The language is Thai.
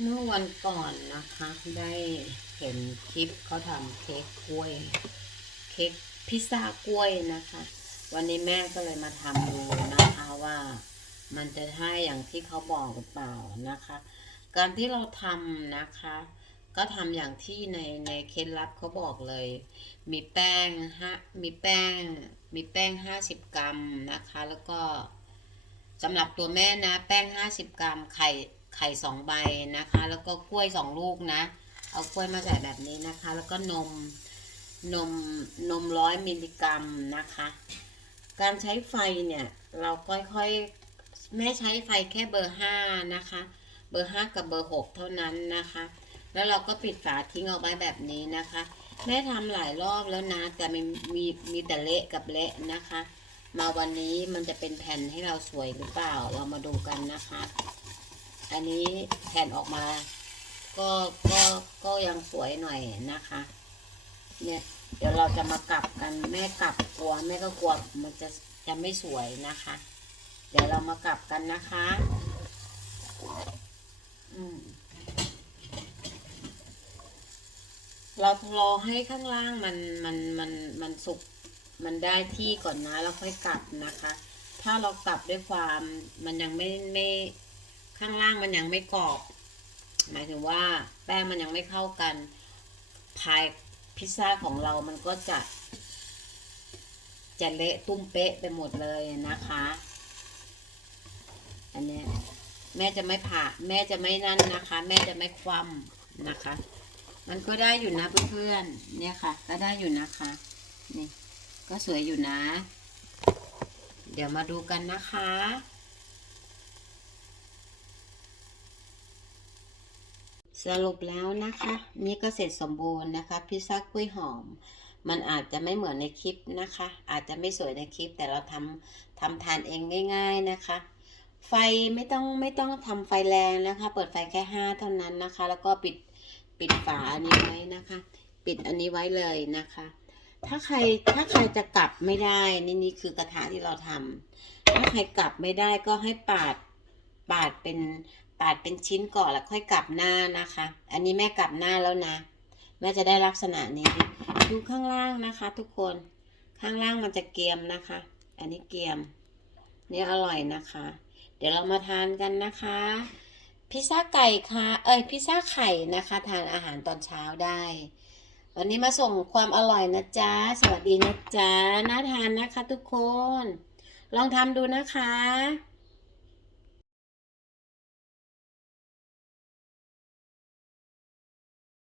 เมื่อวันก่อนนะคะ ได้เห็นคลิปเขาทำเค้กกล้วย เค้กพิซซ่ากล้วยนะคะ วันนี้แม่ก็เลยมาทำดูนะคะว่ามันจะใช่อย่างที่เขาบอกหรือเปล่านะคะ การที่เราทำนะคะ ก็ทำอย่างที่ในในเคล็ดลับเขาบอกเลย มีแป้งฮะมีแป้ง มีแป้ง 50 กรัมนะคะ แล้วก็สำหรับตัวแม่นะ แป้ง 50 กรัมไข่ ไข่สองใบนะคะ แล้วก็กล้วยสองลูกนะ เอากล้วยมาใส่แบบนี้นะคะ แล้วก็นมนมนมร้อยมิลลิกรัมนะคะ การใช้ไฟเนี่ย เราค่อยๆแม่ใช้ไฟแค่เบอร์ห้านะคะ เบอร์ห้ากับเบอร์หกเท่านั้นนะคะ แล้วเราก็ปิดฝาทิ้งเอาไว้แบบนี้นะคะแม่ทำหลายรอบแล้วนะ แต่มีมีมีแต่เละกับเละนะคะ มาวันนี้มันจะเป็นแผ่นให้เราสวยหรือเปล่า เรามาดูกันนะคะ อันนี้แผ่นออกมา ก็ก็ก็ยังสวยหน่อยนะคะ เนี่ย เดี๋ยวเราจะมากลับกันแม่กลับกลัวแม่ก็กลัวมันจะจะไม่สวยนะคะ เดี๋ยวเรามากลับกันนะคะ อืมเรารอให้ข้างล่างมันมันมันมันสุกมันได้ที่ก่อนนะแล้วค่อยกลับนะคะ ถ้าเรากลับด้วยความมันยังไม่ไม่ ข้างล่างมันยังไม่กรอบ หมายถึงว่าแป้งมันยังไม่เข้ากันพายพิซซ่าของเรามันก็จะ จะเละตุ้มเป๊ะไปหมดเลยนะคะ อันเนี้ยแม่จะไม่ผ่าแม่จะไม่นั่นนะคะ แม่จะไม่คว่ำนะคะ มันก็ได้อยู่นะเพื่อนๆเนี่ยค่ะ ก็ได้อยู่นะคะนี่ก็สวยอยู่นะ เดี๋ยวมาดูกันนะคะ สรุปแล้วนะคะ นี่ก็เสร็จสมบูรณ์นะคะ พิซซ่ากล้วยหอม มันอาจจะไม่เหมือนในคลิปนะคะ อาจจะไม่สวยในคลิป แต่เราทำทำทานเองง่าย ๆนะคะ ไฟไม่ต้องไม่ต้องทำไฟแรงนะคะ เปิดไฟแค่ห้าเท่านั้นนะคะ แล้วก็ปิดปิดฝาอันนี้ไว้นะคะ ปิดอันนี้ไว้เลยนะคะ ถ้าใครถ้าใครจะกลับไม่ได้นี่นี่คือกระทะที่เราทำถ้าใครกลับไม่ได้ก็ให้ปาด ปาดเป็นปาดเป็นชิ้นก่อนแล้วค่อยกลับหน้านะคะ อันนี้แม่กลับหน้าแล้วนะ แม่จะได้ลักษณะนี้ดูข้างล่างนะคะ ทุกคนข้างล่างมันจะเกรียมนะคะ อันนี้เกรียมนี่อร่อยนะคะ เดี๋ยวเรามาทานกันนะคะพิซซ่าไก่ค่ะเอ้ยพิซซ่าไข่นะคะ ทานอาหารตอนเช้าได้ วันนี้มาส่งความอร่อยนะจ๊ะ สวัสดีนะจ๊ะน่าทานนะคะ ทุกคน ลองทำดูนะคะ